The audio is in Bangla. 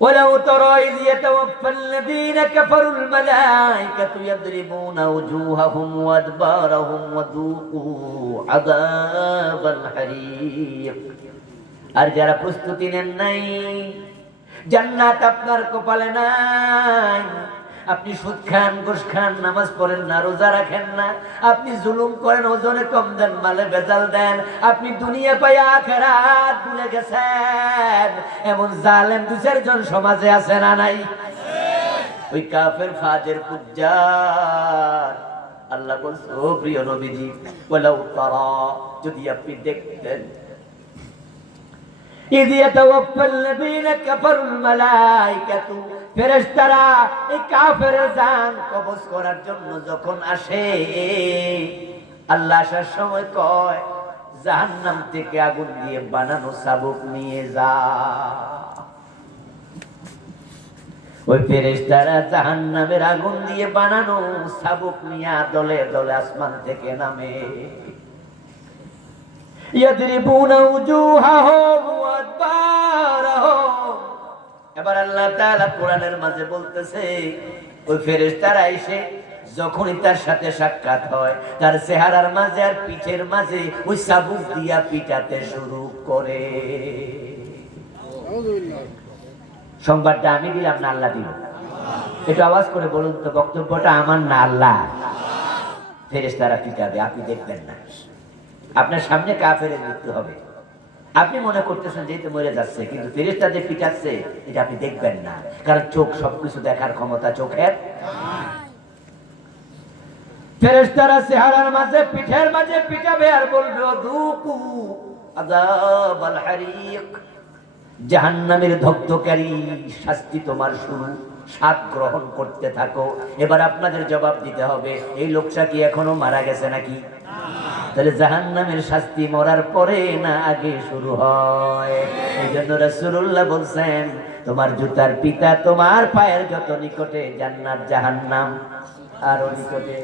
ولو ترى إذ يتوفى الذين كفروا الملائكة يضربون وجوههم وأدبارهم وذوقوا عذاب الحريق আর যারা প্রস্তুতি নেন নাই জান্নাত আপনার কপালে নাই আপনি সুদ খান, ঘুষ খান, নামাজ পড়েন না, রোজা রাখেন না। আপনি জুলুম করেন, ওজনে কম দেন, মালে বেজাল দেন। আপনি দুনিয়া পাই আখেরাত ভুলে গেছেন। এমন জালেম দু চারজন সমাজে আছে না নাই? ওই কাফের ফাজের পুজ্জার আল্লাহ বলছে, ও প্রিয় নবীজি ওলাউ তারা, যদি আপনি দেখতেন إذ يتوفى الذين كفروا الملائكة ফেরেশতারা এই কাফেরের জান কবজ করার জন্য যখন আসে আল্লাহ আসার সময় কয় জাহান্নাম থেকে আগুন দিয়ে বানানো শাবক নিয়ে যা ওই ফেরেশতারা জাহান্নামের আগুন দিয়ে বানানো শাবক নিয়ে দলে দলে আসমান থেকে নামে ইয়াদরিবুনা উজুহাহুম এবার আল্লাহ তাআলা কোরআনের মাঝে বলতেছে, ওই ফেরেশতারা এসে যখনই তার সাথে সাক্ষাৎ হয়, তার চেহারার মাঝে আর পিঠের মাঝে ওই চাবুক দিয়া পিটাতে শুরু করে। সংবাদটা আমি দিলাম না, আল্লাহ দিল। একটু আওয়াজ করে বলুন তো, বক্তব্যটা আমার না আল্লাহ? ফেরেশতারা পিটাবে আপনি দেখবেন না। আপনার সামনে কাফের মৃত্যু হবে। আপনি মনে করতেছেন যেহেতু মরে যাচ্ছে, কিন্তু ফেরেস্তা যে পিটাচ্ছে, এটা আপনি দেখবেন না। কারণ চোখ সবকিছু দেখার ক্ষমতা চোখের। ফেরেস্তারা মাঝে, পিঠের মাঝে আর বলবে, দুকু হারিক। জাহান্নামের ধগ্ধকারী শাস্তি তোমার শুরু। স্বাদ গ্রহণ করতে থাকো। এবার আপনাদের জবাব দিতে হবে, এই লোকটা কি এখনও মারা গেছে নাকি? তাহলে জাহান্নামের শাস্তি মরার পরে না আগে শুরু হয়। এই জন্য রাসূলুল্লাহ বলছেন, তোমার জুতার পিতা তোমার পায়ের যত নিকটে জান্নাত, জাহান্নাম আরও নিকটে।